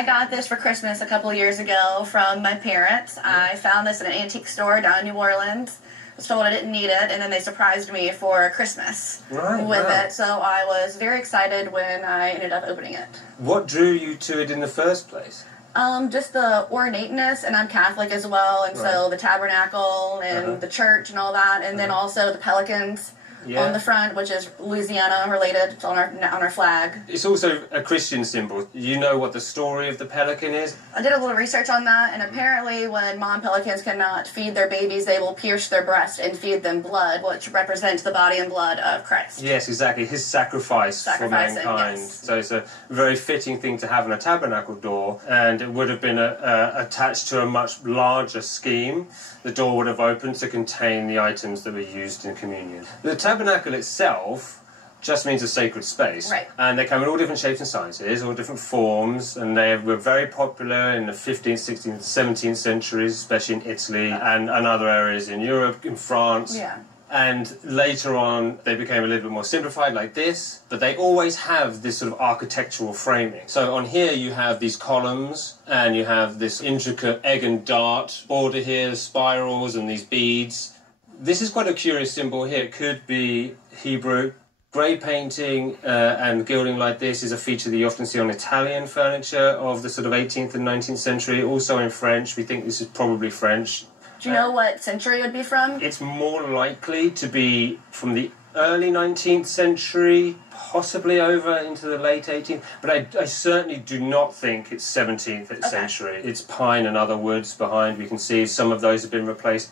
I got this for Christmas a couple of years ago from my parents. I found this in an antique store down in New Orleans. I was told I didn't need it, and then they surprised me for Christmas with it. So I was very excited when I ended up opening it. What drew you to it in the first place? Just the ornateness, and I'm Catholic as well, and so the tabernacle and the church and all that, and then also the pelicans on the front, which is Louisiana related. It's on our flag. It's also a Christian symbol. You know what the story of the pelican is? I did a little research on that, and apparently when mom pelicans cannot feed their babies, they will pierce their breast and feed them blood, which represents the body and blood of Christ. Yes, exactly. His sacrifice for mankind. Yes. So it's a very fitting thing to have in a tabernacle door, and it would have been attached to a much larger scheme. The door would have opened to contain the items that were used in communion. The tabernacle itself just means a sacred space. Right. And they come in all different shapes and sizes, all different forms, and they were very popular in the 15th, 16th, 17th centuries, especially in Italy and other areas in Europe, in France. Yeah. And later on, they became a little bit more simplified, like this, but they always have this sort of architectural framing. So on here, you have these columns, and you have this intricate egg and dart border here, spirals and these beads. This is quite a curious symbol here. It could be Hebrew. Grey painting and gilding like this is a feature that you often see on Italian furniture of the sort of 18th and 19th century, also in French. We think this is probably French. Do you know what century it would be from? It's more likely to be from the early 19th century, possibly over into the late 18th, but I certainly do not think it's 17th century. It's pine and other woods behind. We can see some of those have been replaced.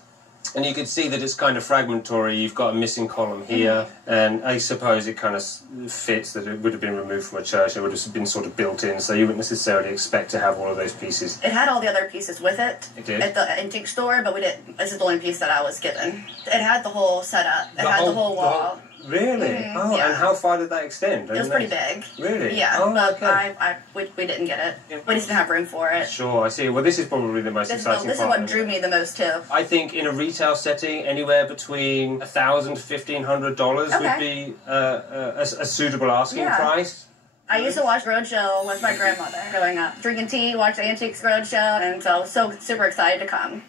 And you can see that it's kind of fragmentary. You've got a missing column here, and I suppose it kind of fits that it would have been removed from a church. It would have been sort of built in, so you wouldn't necessarily expect to have all of those pieces. It had all the other pieces with it. It did? At the antique store, but we didn't. This is the only piece that I was given. It had the whole setup. It had the whole wall. Really? Oh, yeah. And how far did that extend? It was pretty big. Really? Yeah, oh, but okay. we didn't get it. We just didn't have room for it. Sure, I see. Well, this is probably the most exciting part. This is what drew me the most, too. I think in a retail setting, anywhere between $1,000 to $1,500 would be a suitable asking price. I used to watch Roadshow with my grandmother growing up. Drinking tea, watch the Antique Roadshow, and so I was super excited to come.